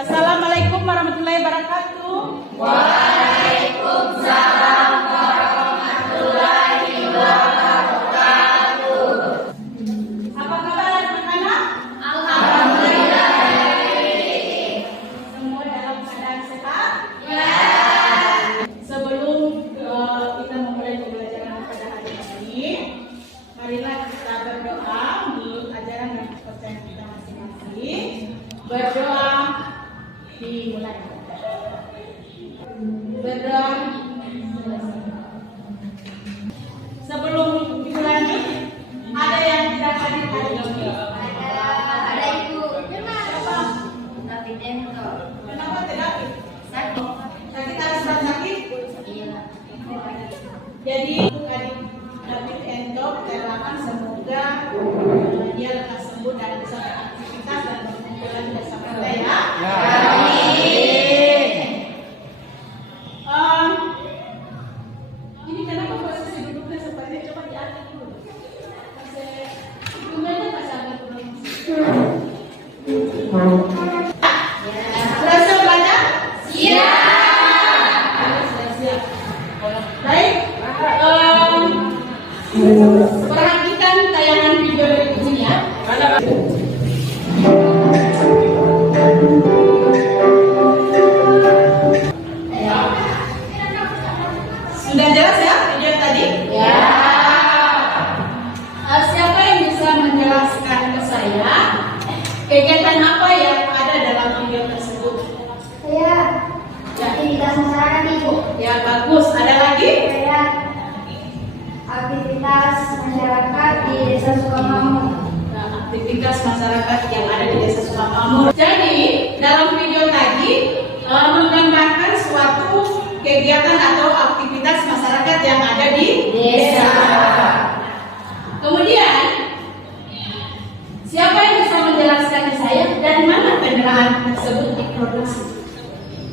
Assalamualaikum warahmatullahi wabarakatuh. Waalaikumsalam warahmatullahi wabarakatuh. Apa kabar anak-anak? Alhamdulillah. Semua dalam keadaan sehat? Ya. Sebelum kita memulai pembelajaran pada hari ini, marilah kita berdoa menurut ajaran dan kepercayaan kita masing-masing. Berdoa dimulai. Berdoa. Sebelum kita lanjut, ada yang tidak hadir hari ini? Ada Ibu. Siapa? David Ento. Kenapa tidak? Sakit. Sakit alasan sakit? Iya. Jadi untuk adik David Ento kita doakan semoga dia lekas sembuh dan bisa beraktivitas dan berkumpul lagi bersama kita ya. Ini kenapa posisi duduknya seperti ini? Coba diatur dulu. Hubungannya nggak sangat Sudah siap belajar? Sudah siap. Baik. Perhatikan tayangan video berikut ini ya. Sudah jelas ya video tadi? Ya. Siapa yang bisa menjelaskan ke saya kegiatan apa yang ada dalam video tersebut? Saya aktivitas masyarakat Ibu. Ya bagus. Ada lagi? Saya aktivitas masyarakat di Desa Sukamamur. Nah, aktivitas masyarakat yang ada di Desa Sukamamur. Jadi dalam video tadi menggambarkan suatu kegiatan atau aktivitas masyarakat yang ada di desa. Kemudian siapa yang bisa menjelaskan ke saya dari mana kendaraan tersebut diproduksi?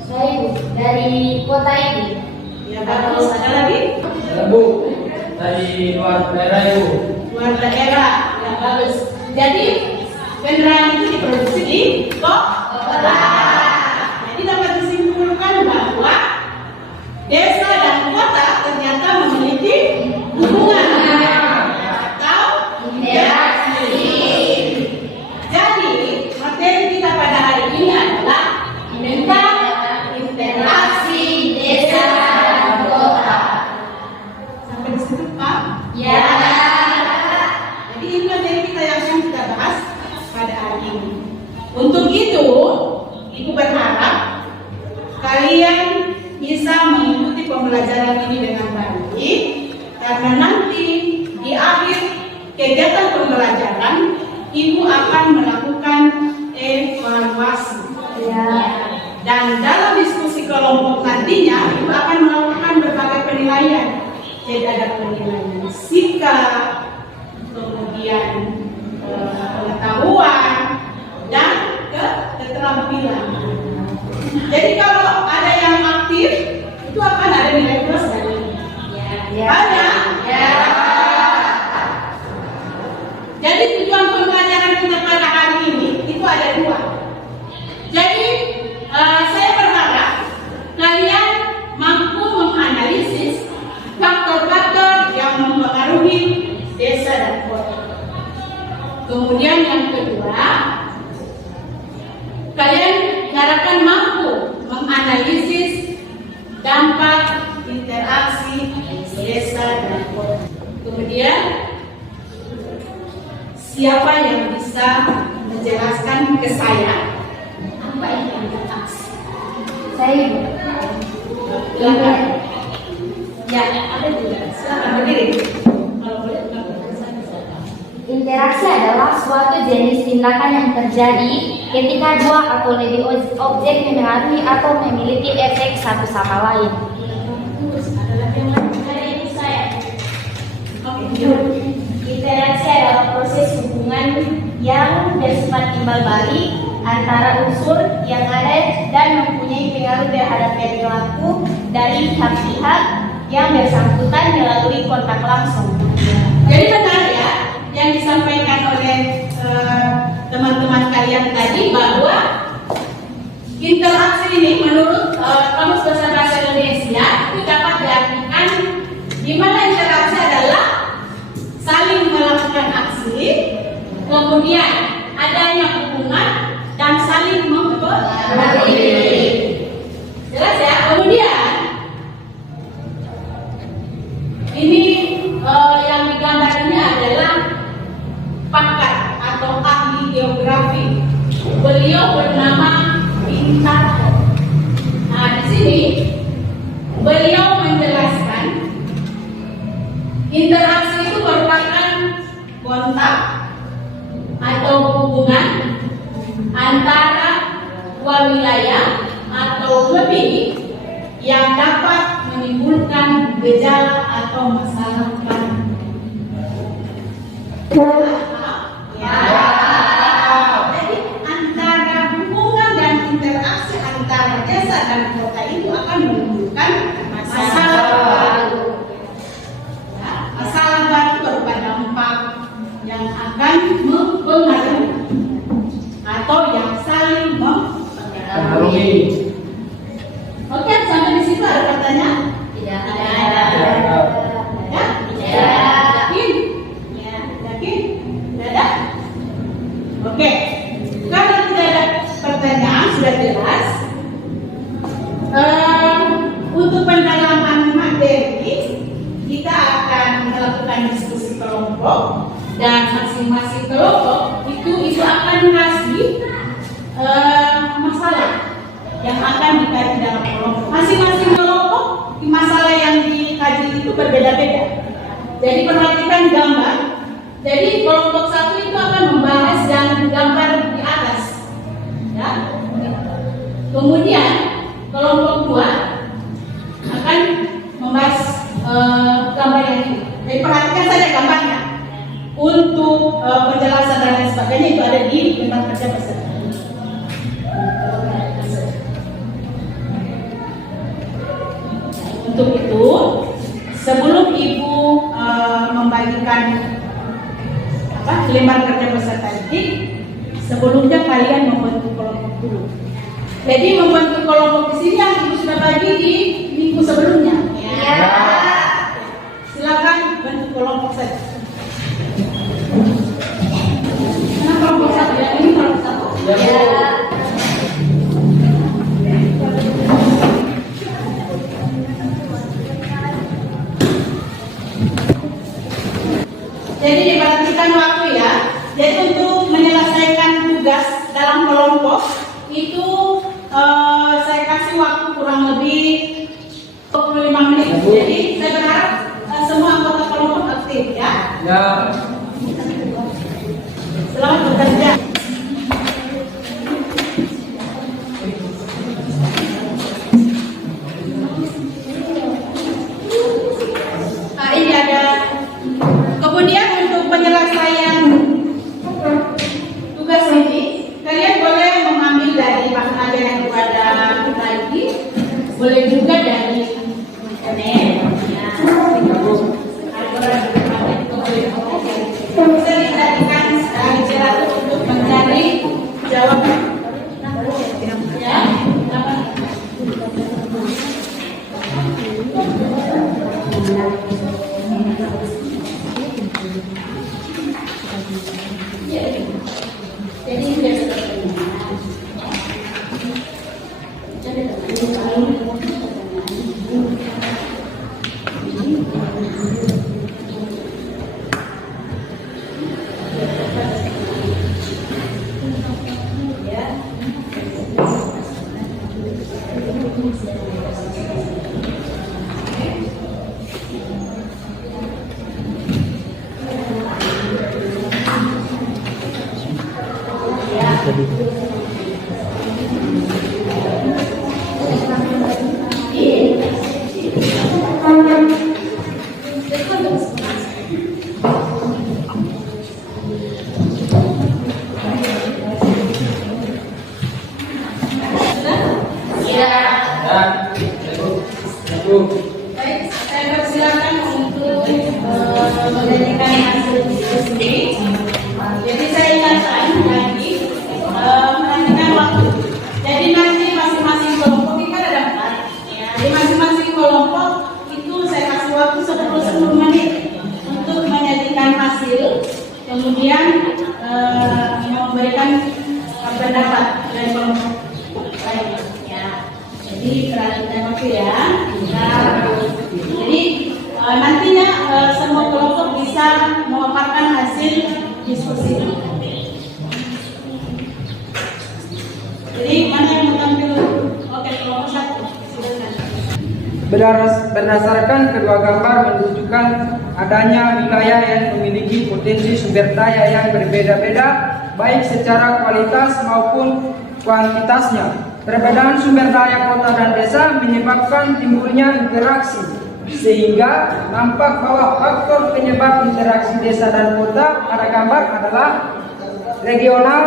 Saya Ibu dari kota ini. Ya bagus. Ada lagi? Bu, dari luar daerah Ibu. Luar daerah. Ya bagus. Jadi kendaraan itu diproduksi di kota. Jadi dapat disimpulkan bahwa desa dan kota ternyata memiliki hubungan atau interaksi. Jadi materi kita pada hari ini adalah tentang interaksi desa dan kota. Sampai di situ Pak? Ya. Jadi ini materi kita yang akan kita bahas pada hari ini. Untuk itu, Ibu berharap kalian bisa mengikuti pembelajaran ini dengan baik, karena nanti di akhir kegiatan pembelajaran Ibu akan melakukan evaluasi. Ya. Dan dalam diskusi kelompok nantinya Ibu akan melakukan berbagai penilaian. Jadi ada penilaian sikap, kemudian pengetahuan dan keterampilan. Jadi kalau ada yang aktif itu akan ada nilai plus dan minus. Ya. Ada. Ya. Jadi tujuan pembelajaran kita pada hari ini itu ada dua. Jadi saya berharap kalian mampu menganalisis faktor-faktor yang mempengaruhi desa dan kota. Kemudian yang kedua, kalian diharapkan mampu menganalisis dampak interaksi desa dan kota. Kemudian siapa yang bisa menjelaskan ke saya apa itu interaksi? Saya Ibu. Silakan. Ya, ada juga. Silakan berdiri. Kalau boleh Interaksi adalah suatu jenis tindakan yang terjadi ketika dua atau lebih objek mempengaruhi atau memiliki efek satu sama lain. ada lagi yang lain? Ada Ibu saya. Oke. Interaksi adalah proses hubungan yang bersifat timbal balik antara unsur yang ada dan mempunyai pengaruh terhadap perilaku dari pihak-pihak yang bersangkutan melalui kontak langsung. Jadi benar ya yang disampaikan oleh teman-teman kalian tadi bahwa Interaksi ini menurut Kamus Besar Bahasa Indonesia itu dapat diartikan di mana interaksi adalah saling melakukan aksi, kemudian adanya hubungan dan saling mempengaruhi. Jelas ya? Kemudian ini yang digambar ini adalah pakar atau ahli geografi. Beliau bernama Bintaro. Nah, di sini beliau menjelaskan interaksi itu merupakan kontak atau hubungan antara dua wilayah atau lebih yang dapat menimbulkan gejala atau masalah baru. Jadi antara hubungan dan interaksi antara desa dan kota itu akan menimbulkan masalah baru. Ya, masalah baru berupa dampak yang akan mempengaruhi atau yang saling mempengaruhi. Oke, sampai di situ ada pertanyaan? Tidak ada. Ya? Yakin? Yakin? Tidak ada? Oke. Kalau tidak ada pertanyaan sudah jelas. Untuk pendalaman materi kita akan melakukan diskusi kelompok dan masing-masing kelompok itu akan ngasih masalah yang akan dikaji dalam kelompok. Masing-masing kelompok masalah yang dikaji itu berbeda-beda. Jadi perhatikan gambar. Jadi kelompok satu itu akan membahas yang gambar di atas, ya. Kemudian kelompok dua akan membahas gambar yang ini. Jadi perhatikan saja gambarnya. Untuk penjelasan dan lain sebagainya itu ada di Bintang Kerja Peserta. Untuk itu, sebelum Ibu membagikan lembar kerja peserta ini, sebelumnya kalian membentuk kelompok dulu. Jadi membentuk kelompok di sini yang Ibu sudah bagi di minggu sebelumnya. Ya. Silakan bentuk kelompok saja. Mana kelompok satu? Yang ini kelompok satu. Ya. Jadi diperhatikan waktu ya. Jadi untuk menyelesaikan tugas dalam kelompok itu saya kasih waktu kurang lebih 25 menit. Jadi saya berharap semua anggota kelompok aktif ya. Ya. Selamat bekerja. Nah, ini ada. Kemudian untuk penyelesaian tugas ini, kalian boleh mengambil dari bahan ajar yang kepada tadi, boleh juga dari internet. Bisa dijadikan literatur untuk mencari jawaban. Ya, jadi sudah seperti ini. Baik, saya persilakan untuk menyanyikan hasil diskusi. Jadi saya ingatkan lagi, perhatikan waktu. Jadi nanti diskusi. Jadi mana yang mau tampil? Oke, kelompok 1. Silakan. Berdasarkan kedua gambar menunjukkan adanya wilayah yang memiliki potensi sumber daya yang berbeda-beda, baik secara kualitas maupun kuantitasnya. Perbedaan sumber daya kota dan desa menyebabkan timbulnya interaksi, sehingga nampak bahwa faktor penyebab interaksi desa dan kota pada gambar adalah regional.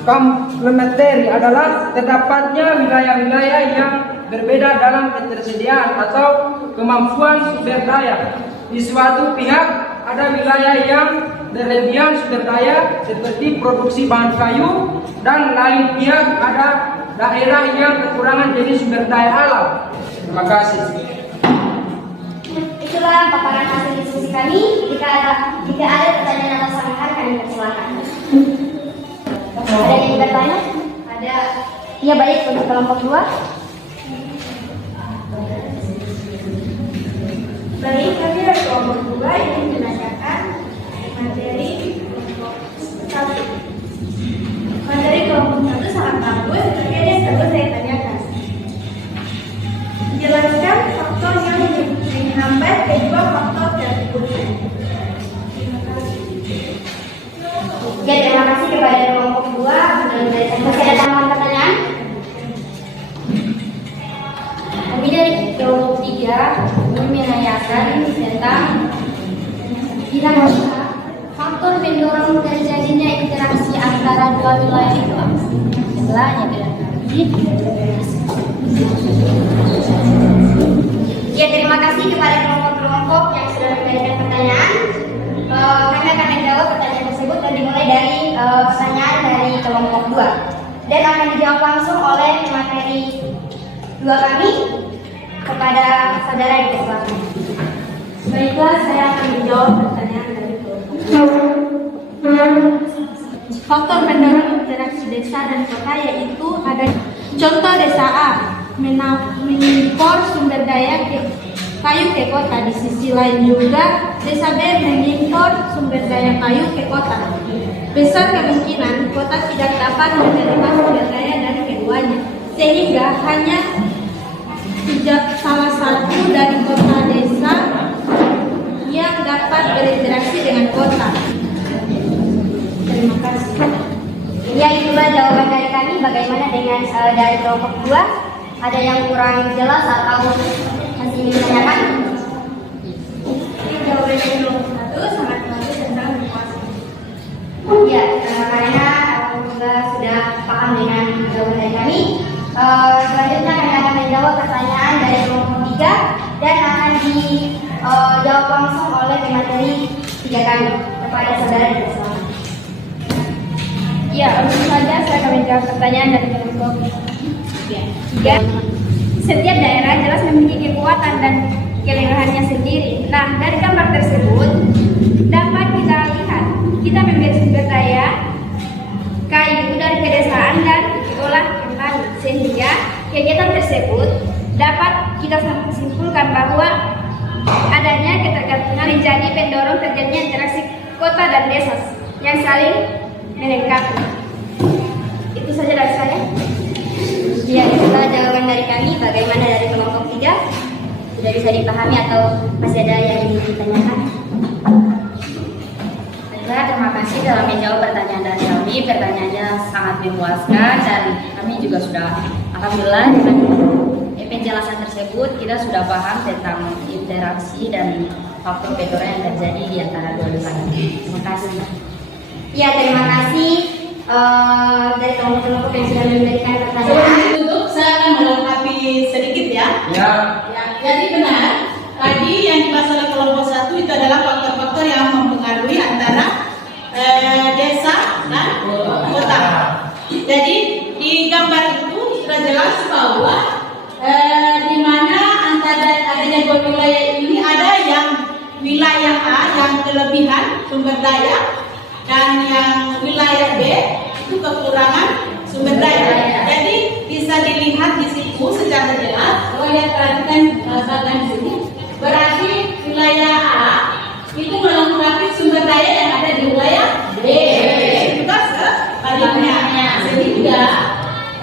Komplementari adalah terdapatnya wilayah-wilayah yang berbeda dalam ketersediaan atau kemampuan sumber daya. Di suatu pihak ada wilayah yang berlebihan sumber daya seperti produksi bahan kayu, dan lain pihak ada daerah yang kekurangan jenis sumber daya alam. Terima kasih. Itulah paparan hasil diskusi kami. Jika ada pertanyaan atau saran, kami persilakan. Ada yang bertanya? Ada. Ya, baik, untuk kelompok 2. Baik, kami dari kelompok 2 yang menanyakan materi kelompok 1. Materi kelompok 1 sangat bagus, tapi ada yang perlu saya tanyakan. Jelaskan faktor yang menghambat dan juga faktor tersebut. Ya, terima kasih kepada kelompok 2. Masih ada tambahan pertanyaan? Kami dari kelompok 3 menanyakan tentang kira-kira faktor pendorong terjadinya interaksi antara dua wilayah itu apa? Setelahnya ya, terima kasih kepada kelompok-kelompok yang sudah memberikan pertanyaan. Kami akan menjawab pertanyaan tersebut dan dimulai dari pertanyaan dari kelompok 2 dan akan dijawab langsung oleh materi 2 kami kepada saudara di belakang. Baiklah, saya akan menjawab pertanyaan dari kelompok 2. Faktor pendorong interaksi desa dan kota yaitu ada contoh desa A mengimpor sumber daya kayu ke kota. Di sisi lain juga desa B mengimpor sumber daya kayu ke kota. Besar kemungkinan kota tidak dapat menerima sumber daya dari keduanya, sehingga hanya salah satu dari kota desa yang dapat berinteraksi dengan kota. Terima kasih. Ya, itulah jawaban dari kami. Bagaimana dengan dari kelompok 2? Ada yang kurang jelas atau masih ditanyakan? Jawaban dari kelompok 1 sangat bagus tentang lingkungan. Ya, karena juga sudah paham dengan jawaban dari kami. Selanjutnya kami akan menjawab pertanyaan dari kelompok 3 dan akan dijawab langsung oleh pemateri 3 kami kepada saudara di bersama. Ya, langsung saja saya akan menjawab pertanyaan dari kelompok 3. Setiap daerah jelas memiliki kekuatan dan kelebihannya sendiri. Nah, dari gambar tersebut dapat kita lihat kita memiliki sumber daya kayu dari pedesaan dan diolah kembali, sehingga kegiatan tersebut dapat kita simpulkan bahwa adanya ketergantungan menjadi pendorong terjadinya interaksi kota dan desa yang saling melengkapi. Itu saja dari saya. Ya, itulah jawaban dari kami. Bagaimana dari kelompok 3? Sudah bisa dipahami atau masih ada yang ingin ditanyakan? Terima kasih telah menjawab pertanyaan dari kami. Pertanyaannya sangat memuaskan dan kami juga sudah alhamdulillah dengan penjelasan tersebut kita sudah paham tentang interaksi dan faktor pendorong yang terjadi di antara dua wilayah. Terima kasih. Ya, terima kasih dari kelompok-kelompok yang sudah memberikan pertanyaan. Tutup, saya akan melengkapi sedikit ya. Ya. Jadi benar, tadi yang dibahas oleh kelompok 1 itu adalah faktor-faktor yang mempengaruhi antara desa dan kota. Jadi di gambar itu sudah jelas bahwa di mana antara adanya dua wilayah ini ada yang wilayah A yang kelebihan sumber daya dan yang wilayah B itu kekurangan sumber daya. Jadi bisa dilihat di situ secara jelas. Kalau lihat perhatikan bagian di sini, berarti wilayah A itu melengkapi sumber daya yang ada di wilayah ketiga,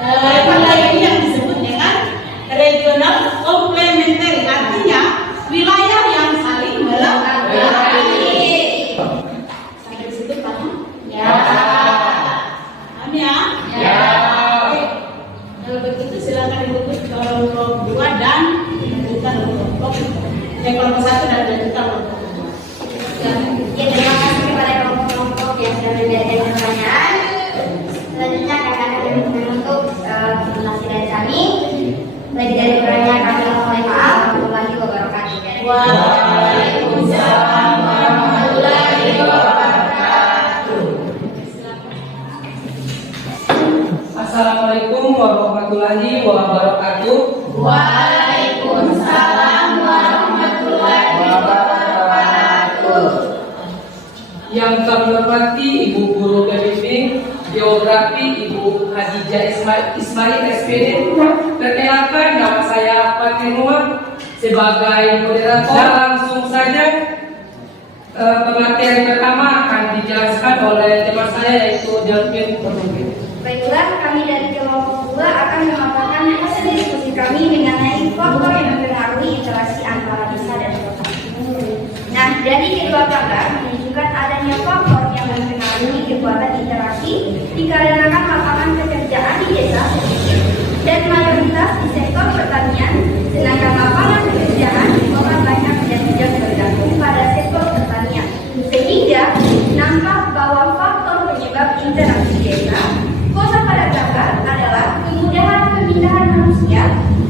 wilayah ini yang disebut dengan regional complementary, artinya wilayah yang saling melengkapi. Sampai di situ paham? Ya. Paham ya? Ya. Oke. Kalau begitu silakan dibuka kelompok 2 dan dilanjutkan kelompok kelompok 1 dan dilanjutkan kelompok 2. Ya, terima kasih kepada kelompok-kelompok yang sudah menjadi pertanyaan. Selanjutnya akan untuk presentasi dari kami. Lebih dari kurangnya kami mohon maaf. Warahmatullahi wabarakatuh. Waalaikumsalam warahmatullahi wabarakatuh. Assalamualaikum warahmatullahi wabarakatuh. Waalaikumsalam warahmatullahi wabarakatuh. Yang kami hormati Ibu Guru PBB Geografi Ibu Khadijah Ismail SPD. Perkenalkan, nama saya Fatih Nur sebagai moderator. Langsung saja pemateri pertama akan dijelaskan oleh teman saya yaitu Delvin Pernugin. Baiklah, kami dari kelompok 2 akan memaparkan hasil diskusi kami mengenai faktor yang mempengaruhi interaksi antara desa dan kota. Nah, dari kedua gambar menunjukkan adanya faktor yang mempengaruhi kekuatan interaksi dikarenakan lapangan pekerjaan di desa sedikit dan mayoritas di sektor pertanian, sedangkan lapangan pekerjaan di kota banyak dan tidak bergantung pada sektor pertanian. Sehingga nampak bahwa faktor penyebab interaksi desa kota pada gambar adalah kemudahan pemindahan manusia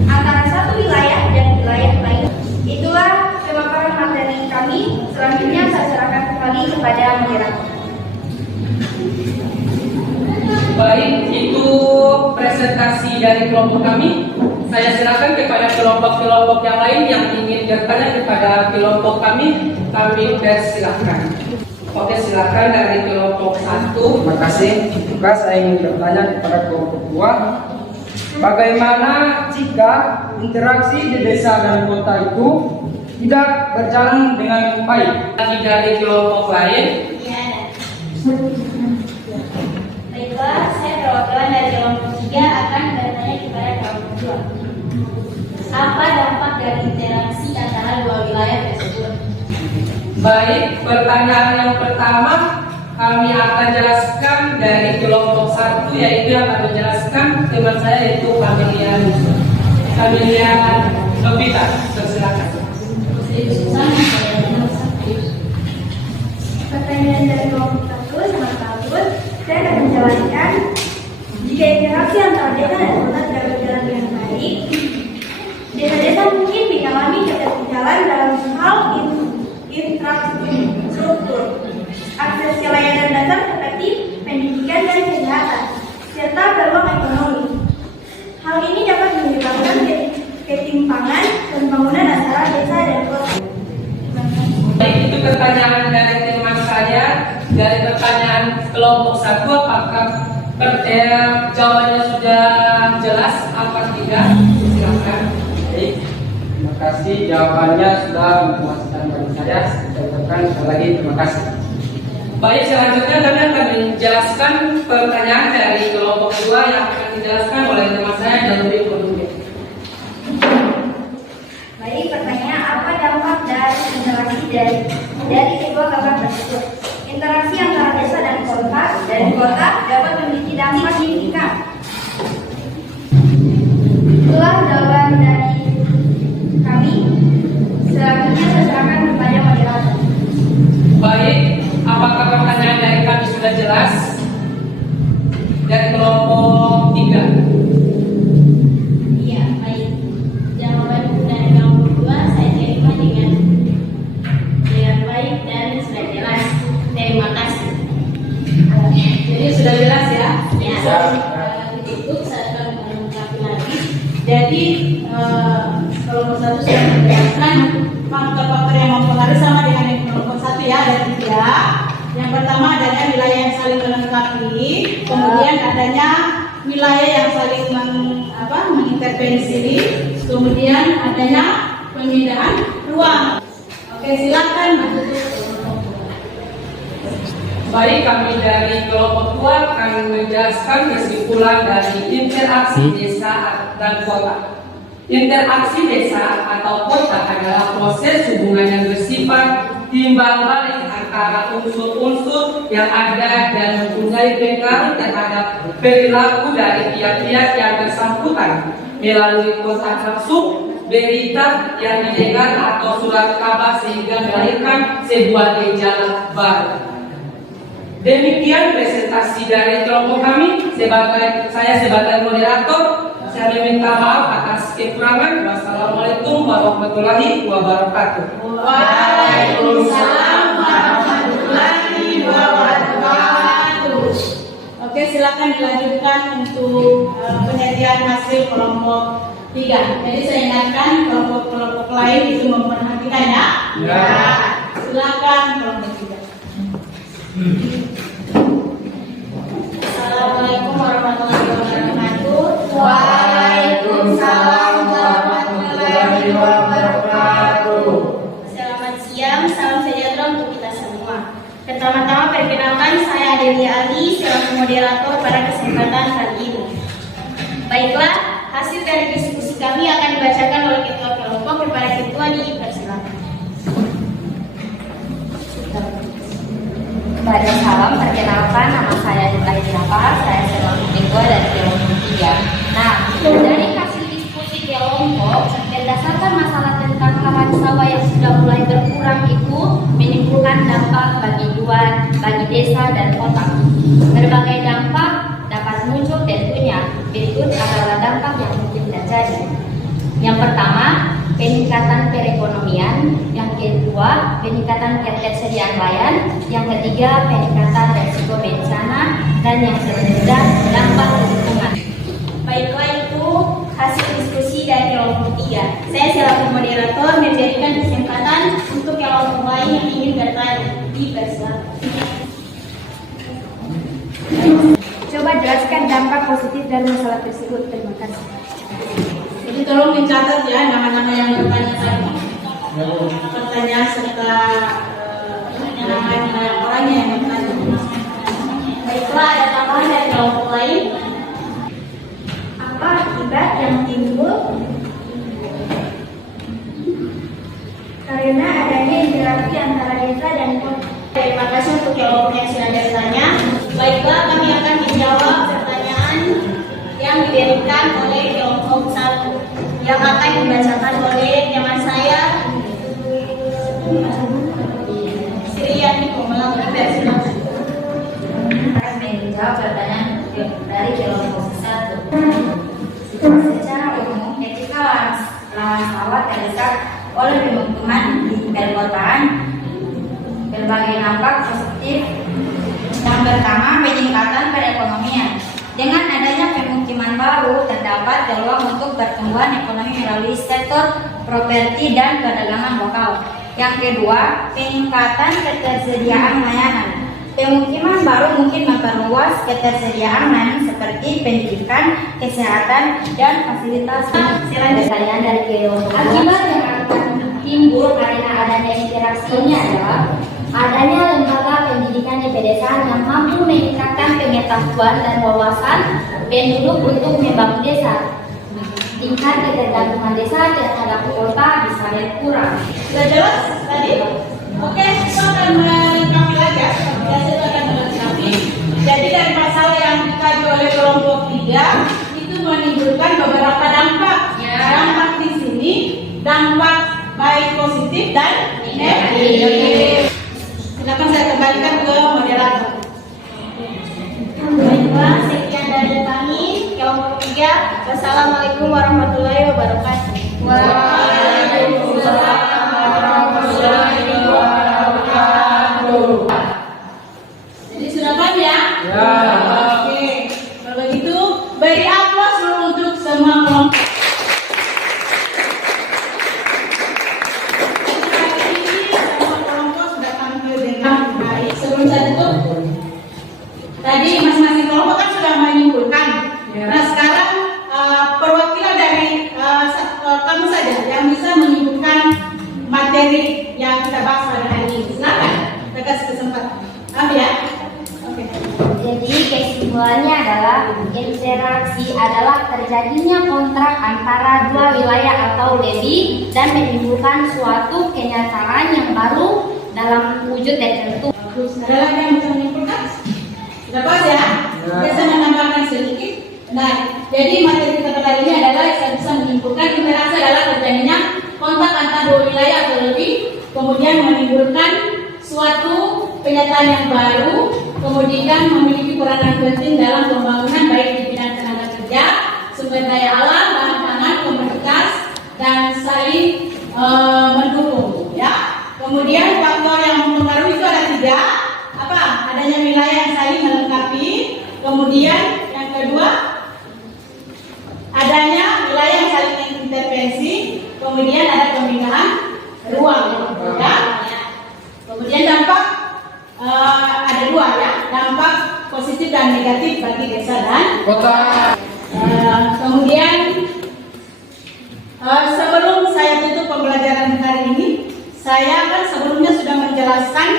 antara satu wilayah dan wilayah lain. Itulah pemaparan materi kami. Selanjutnya saya serahkan kembali kepada moderator. Baik, itu presentasi dari kelompok kami. Saya silakan kepada kelompok-kelompok yang lain yang ingin bertanya kepada kelompok kami persilahkan. Oke, silakan dari kelompok 1. Terima kasih. Juga saya ingin bertanya kepada kelompok 2. Bagaimana jika interaksi di desa dan kota itu tidak berjalan dengan baik? Lagi dari kelompok lain. Baiklah, saya perwakilan dari kelompok 3 akan bertanya kepada kelompok 2. Apa dampak dari interaksi antara dua wilayah tersebut? Baik, pertanyaan yang pertama kami akan jelaskan dari kelompok 1, yaitu yang akan menjelaskan teman saya yaitu Kamelia Novita. Silakan. Pertanyaan dari kelompok 1, selamat tahun. Saya akan menjelaskan jika interaksi antara desa dan kota tidak berjalan dengan baik, desa-desa mungkin mengalami ketertinggalan dalam hal infrastruktur, akses ke layanan dasar seperti pendidikan dan kesehatan, serta peluang ekonomi. Hal ini dapat menyebabkan ketimpangan pembangunan antara desa dan kota. Baik, itu pertanyaan dari teman saya. Dari pertanyaan kelompok 1, apakah jawabannya sudah jelas apa tidak? Silakan. Baik, terima kasih. Jawabannya sudah memuaskan bagi saya. Saya ucapkan sekali lagi terima kasih. Baik, selanjutnya kami akan menjelaskan pertanyaan dari kelompok 2 yang akan dijelaskan oleh teman saya Delvin Pernugin. Baik, pertanyaan apa dampak dari interaksi dari kedua gambar tersebut? Interaksi antara desa dan kota dapat memiliki dampak signifikan. Itulah jawaban dari kami. Selanjutnya saya serahkan kepada moderator. Baik, apakah pertanyaan dari kami sudah jelas? Dari kelompok 3. Iya, baik. Jawaban dari kelompok 2 saya terima dengan baik dan sudah jelas. Terima kasih. Jadi sudah jelas ya? Ya. Itu saya akan melengkapi lagi. Jadi kelompok 1 sudah menjelaskan faktor-faktor yang mempengaruhi sama dengan yang kelompok 1 ya, ada 3. Yang pertama adanya wilayah yang saling melengkapi, kemudian adanya wilayah yang saling mengintervensi, kemudian adanya pemindahan ruang. Oke, silakan. Baik, kami dari kelompok 2 akan menjelaskan kesimpulan dari interaksi desa dan kota. Interaksi desa atau kota adalah proses hubungan yang bersifat timbal balik antara unsur-unsur yang ada dan mempunyai pengaruh terhadap perilaku dari pihak-pihak yang bersangkutan melalui kontak langsung, berita yang didengar atau surat kabar sehingga melahirkan sebuah gejala baru. Demikian presentasi dari kelompok kami. Saya sebagai moderator, saya meminta maaf atas kekurangan. Wassalamualaikum warahmatullahi wabarakatuh. Waalaikumsalam warahmatullahi wabarakatuh. Oke, silakan dilanjutkan untuk penyediaan hasil kelompok 3. Jadi saya ingatkan kelompok-kelompok lain itu memperhatikan ya. Ya. Silakan kelompok 3. Assalamualaikum warahmatullahi wabarakatuh. Waalaikumsalam warahmatullahi wabarakatuh. Selamat siang, salam sejahtera untuk kita semua. Pertama-tama perkenalkan, saya Adelia Ali selaku moderator pada kesempatan kali ini. Baiklah, hasil dari diskusi kami akan dibacakan oleh ketua kelompok kepada ketua, dipersilakan. Pada salam, perkenalkan nama saya Ibrahim Dinapar, saya selaku ketua dari kelompok 3. Nah, dari hasil diskusi kelompok, berdasarkan masalah tentang lahan sawah yang sudah mulai berkurang itu menimbulkan dampak bagi desa dan kota. Berbagai dampak dapat muncul tentunya. Berikut adalah dampak yang mungkin terjadi. Yang pertama, peningkatan perekonomian. Yang kedua, peningkatan ketersediaan layan. Yang ketiga, peningkatan resiko bencana. Dan yang ketiga, dampak lingkungan. Baiklah, itu hasil diskusi dari kelompok 3. Saya selaku moderator memberikan kesempatan untuk kelompok lain yang ingin bertanya. Dipersilakan. Coba jelaskan dampak positif dari masalah tersebut. Terima kasih. Jadi tolong dicatat ya nama-nama yang bertanya tadi. Pertanyaan serta nama orangnya yang bertanya. Baiklah, ada tambahan dari kelompok lain. Apa akibat yang timbul karena adanya interaksi antara desa dan kota? Terima kasih untuk kelompok yang sudah bertanya. Baiklah, kami akan menjawab pertanyaan yang diberikan oleh kelompok 1 yang akan dibacakan oleh teman saya Sri Yani Komalang. Dipersilakan. Akan menjawab pertanyaan dari kelompok 1. Secara umum, ketika lahan sawah terdesak oleh pemukiman di perkotaan, berbagai dampak positif. Yang pertama, peningkatan perekonomian. Dengan adanya pemukiman baru, terdapat peluang untuk pertumbuhan ekonomi melalui sektor properti dan perdagangan lokal. Yang kedua, peningkatan ketersediaan layanan. Pemukiman baru mungkin memperluas ketersediaan layanan seperti pendidikan, kesehatan, dan fasilitas. Pertanyaan dari kelompok. Akibat yang akan timbul karena adanya interaksi ini adalah adanya lembaga pendidikan di pedesaan yang mampu meningkatkan pengetahuan dan wawasan penduduk untuk membangun desa. Tingkat ketergantungan desa terhadap kota bisa berkurang. Sudah jelas tadi? Oke, kita akan melengkapi lagi ya. Biasa itu akan melengkapi. Jadi dari masalah yang dikaji oleh kelompok 3 itu menimbulkan beberapa dampak. Ya. Dampak di sini dampak baik positif dan negatif. Silakan saya kembalikan ke moderator. Baiklah, sekian dari kami kelompok 3. Wassalamualaikum warahmatullahi wabarakatuh. Waalaikumsalam warahmatullahi wabarakatuh. Jadi sudah paham ya? Ya. Oke. Kalau begitu beri aplaus dulu untuk semua kelompok. Hari ini semua kelompok sudah tampil dengan baik. Sebelum saya tutup, tadi masing-masing kelompok kan sudah menyimpulkan. Nah sekarang perwakilan dari kamu saja yang bisa menyimpulkan materi yang kita bahas pada hari ini. Silakan, kita kasih kesempatan. Ambil ya. kesimpulannya adalah interaksi adalah terjadinya kontrak antara dua wilayah atau lebih dan menimbulkan suatu kenyataan yang baru dalam wujud tertentu. Ada lagi yang bisa menyimpulkan? Sudah pas ya? Saya bisa menambahkan sedikit. Nah, jadi materi kita pada ini adalah saya bisa menyimpulkan interaksi adalah terjadinya kontak antara dua wilayah atau lebih, kemudian menimbulkan suatu kenyataan yang baru, kemudian memiliki peranan penting dalam pembangunan baik di bidang tenaga kerja, sumber daya alam, bahan pangan, komunitas, dan saling mendukung. Ya. Kemudian faktor yang mempengaruhi itu ada 3. Apa? Adanya wilayah yang saling melengkapi. Kemudian yang kedua, adanya wilayah yang saling intervensi. Kemudian ada pemindahan ruang. Ya. Kemudian dampak ada 2 ya, dampak positif dan negatif bagi desa dan Kota. Kemudian sebelum saya tutup pembelajaran hari ini, saya kan sebelumnya sudah menjelaskan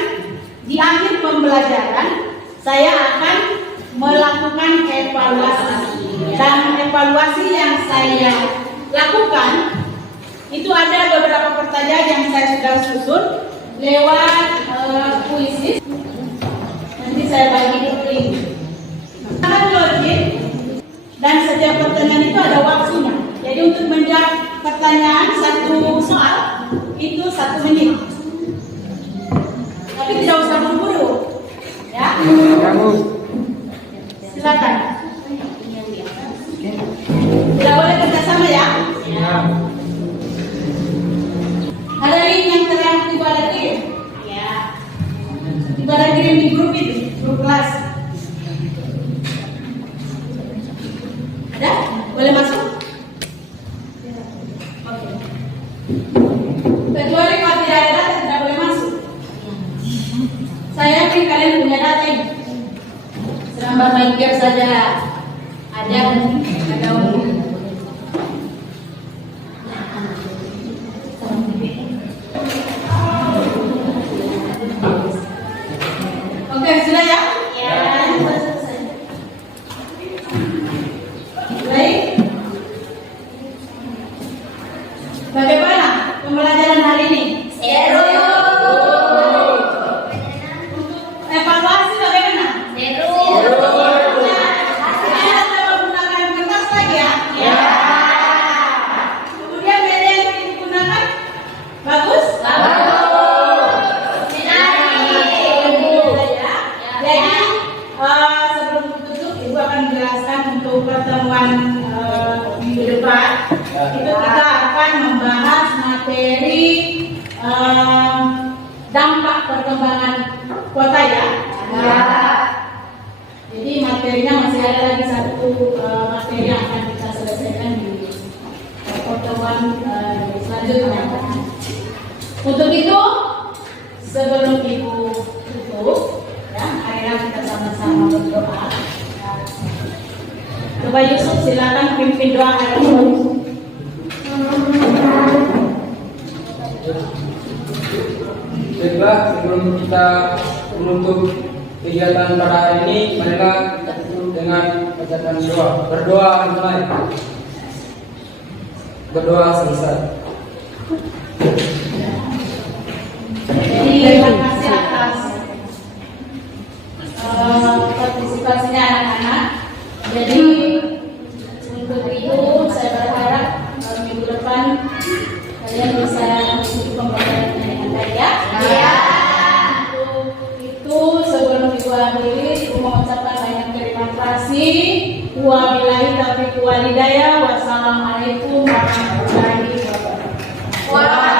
di akhir pembelajaran saya akan melakukan evaluasi, dan evaluasi yang saya lakukan itu ada beberapa pertanyaan yang saya sudah susun lewat puisi. Nanti saya bagi dulu ini. Sangat logik dan setiap pertanyaan itu ada waktunya. Jadi untuk menjawab pertanyaan satu soal itu 1 menit. Tapi tidak usah buru-buru, ya. Silakan. Tidak boleh kerjasama ya. Ada link yang terang di bawah kirim. Ya. Di bawah kirim di grup itu, grup kelas. Ada? Boleh masuk? Oke. Kecuali kalau tidak ada data tidak boleh masuk. Saya yakin kalian punya data ini. Serambar banjir saja ada umum. Oke, sudah ya? Ya. Baik. Bagaimana pembelajaran hari ini? Seru. Untuk evaluasi bagaimana? Seru. Saya sudah menggunakan kertas lagi ya? Ya. Kemudian media yang digunakan bagus? Sebelum tutup, Ibu akan menjelaskan untuk pertemuan minggu depan. Itu kita akan membahas materi dampak perkembangan kota ya. Jadi materinya masih ada lagi 1 materi yang akan kita selesaikan di pertemuan selanjutnya. Untuk itu, sebelum Ibu tutup, ya, marilah kita sama-sama berdoa. Bapak Yusuf, silakan pimpin doa hari ini. Baiklah, sebelum kita menutup kegiatan pada hari ini, marilah kita tutup dengan bacaan doa. Berdoa mulai. Berdoa selesai. Terima kasih atas partisipasinya anak-anak. Jadi untuk itu saya berharap minggu depan kalian bisa mengikuti pembelajaran dengan baik ya. Untuk itu sebelum Ibu akhiri, Ibu mengucapkan banyak terima kasih. Wabillahi taufiq wal hidayah. Wassalamualaikum warahmatullahi wabarakatuh.